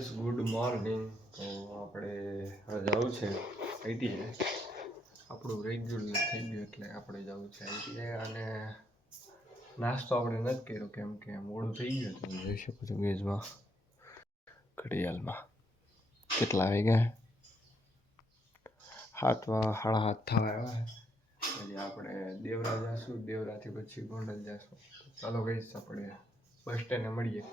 Guys good morning. તો આપણે હવે જવું છે આઈટીઆઈ. આપણું રેગ્યુલર થઈ ગયું એટલે આપણે જવું છે આઈટીઆઈ. અને નાસ્તો આપણે નથી કર્યો કેમ કે મોડું થઈ ગયું. તમે જોઈ શકો છો મેજમાં ઘડિયાળમાં કેટલા વાગ્યા, 7 સાડા 7 થવા આવ્યા. પછી આપણે દેવરા જઈશું, દેવરાથી પછી ગોંડલ જઈશું. ચાલો ગઈશ આપણે બસ સ્ટેન્ડે મળીએ.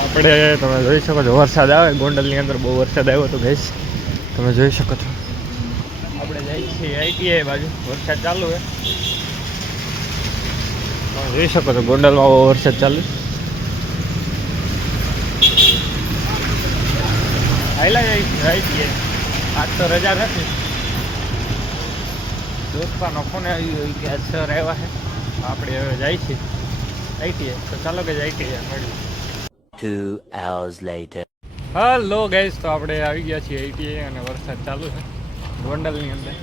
આપણે તમે જોઈ શકો છો વરસાદ આવે ગોંડલની અંદર. બહુ વરસાદ આવ્યો તો ગઈશ તમે જોઈ શકો છો. આપણે જઈએ છીએ આઈટીઆઈ બાજુ. વરસાદ ચાલુ છે તમે જોઈ શકો છો. ગોંડલમાં બહુ વરસાદ ચાલુ. આયલા જઈ આઈટીઆઈ. આજ તો રજા નથી. દોસ્તાનો ફોન આવી ગયો કે સર આવ્યા છે. આપણે હવે જાય છીએ આઈટીઆઈ. તો ચાલો કે આઈટીઆઈ મળીએ. 2 hours later. હલો ગાઈસ, તો આપણે આવી ગયા છીએ આઈટીઆઈ અને વરસાદ ચાલુ છે ગોંડલની અંદર.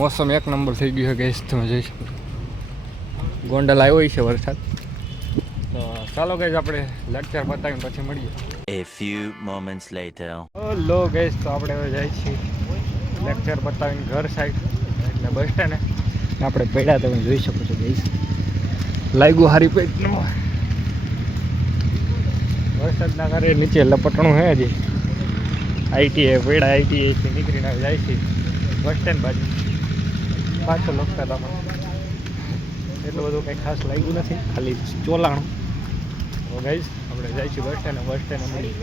મોસમ એક નંબર થઈ ગયું છે ગાઈસ, તમે જોઈ શકો. ગોંડલ આવ્યો છે વરસાદ. તો ચાલો ગાઈસ, આપણે લેક્ચર પતાવીને પછી મળીએ. A few moments later. Hello guys, તો આપણે હવે જાય છીએ લેક્ચર પતાવીને ઘર સાઈડ, એટલે બસ સ્ટેન્ડ. આપણે પડ્યા તમે જોઈ શકો છો ગાઈસ, લાગ્યું હારી પેટનું. વરસાદના કારણે નીચે લપટણું છે હજી. આઈટીઆઈ પડ્યા, આઈટીઆઈથી નીકળીને જાય છે બસ સ્ટેન્ડ બાજુ. પાછો લખતા હતા એટલું બધું કંઈ ખાસ લાગ્યું નથી, ખાલી ચોલાણું. તો ગાઈસ, આપણે જાય છીએ બસ સ્ટેન્ડ મળી.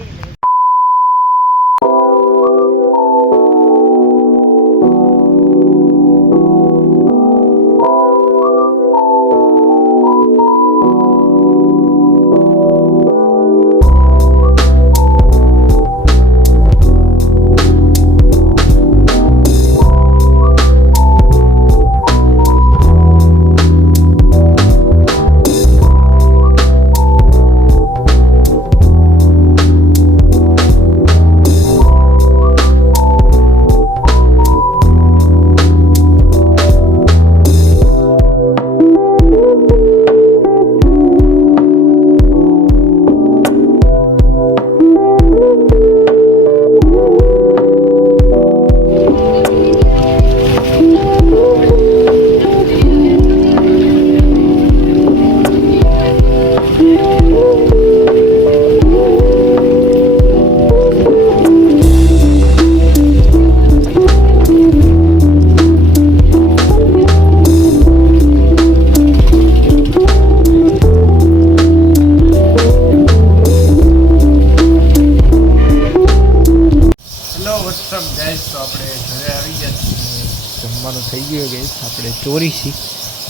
વોટ્સઅપ ગાઈસ, તો આપણે ઘરે આવી ગયા છીએ. જમવાનું થઈ ગયું ગાઈસ. આપણે ચોરી છીએ,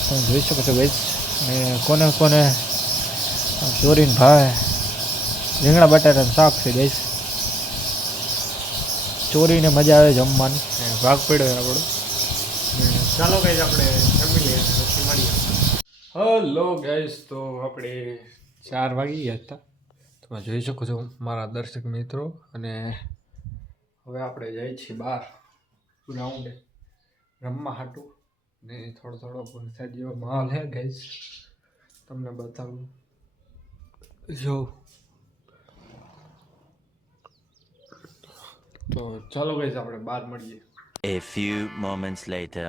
તમે જોઈ શકો છો ગાઈસ. ને કોને કોને ચોરીને ભાવે રીંગણા બટાટાનું શાક છે ગાઈસ. ચોરીને મજા આવે જમવાની, ભાગ પડ્યો આપણો. ચાલો ગાઈસ, આપણે જમી લઈએ પછી મળીએ. હલો ગાઈસ, તો આપણે 4 વાગી ગયા હતા, તમે જોઈ શકો છો મારા દર્શક મિત્રો. અને હવે આપણે જઈએ છીએ બહાર ગ્રાઉન્ડે રમવા હાટું. ને થોડો વરસાદ જેવો માહોલ છે ગાઈસ, તમને બતાવું જો. તો ચાલો ગાઈસ, આપણે બહાર મળીએ. A few moments later.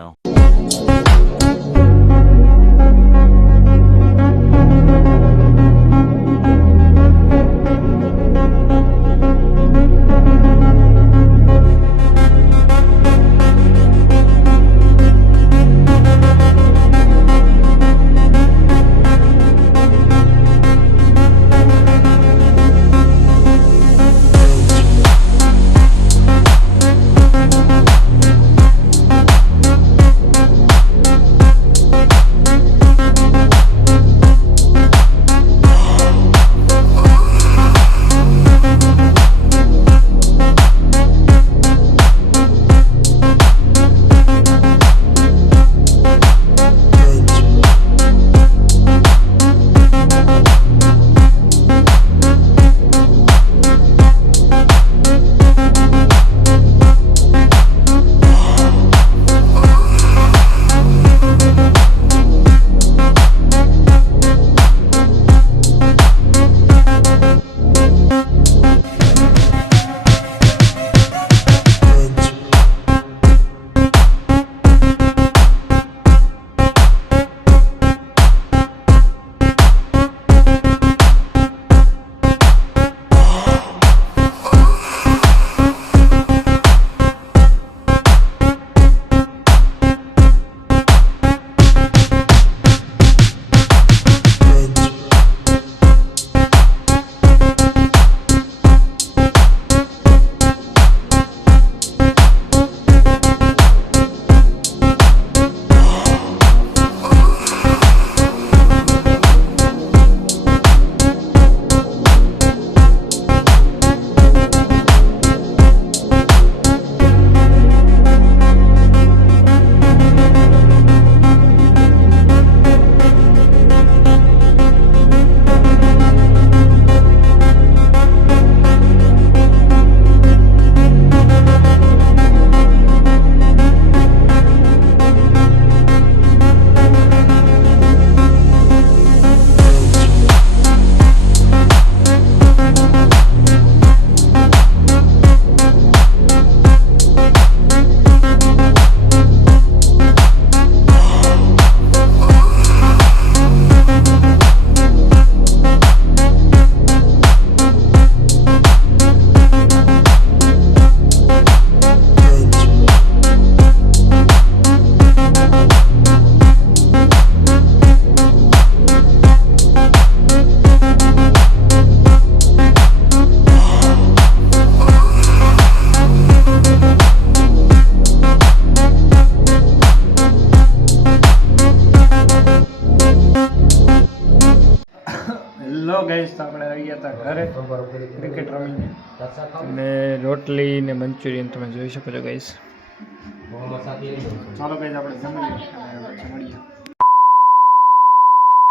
લો ગાઈસ તો આપણે આવી ગયા હતા ઘરે ક્રિકેટ રમીને અને રોટલી ને મંચુરિયન તમે જોઈ શકો છો ગાઈસ. ચાલો ગાઈસ આપણે જમી લઈએ અને પછી મળીએ.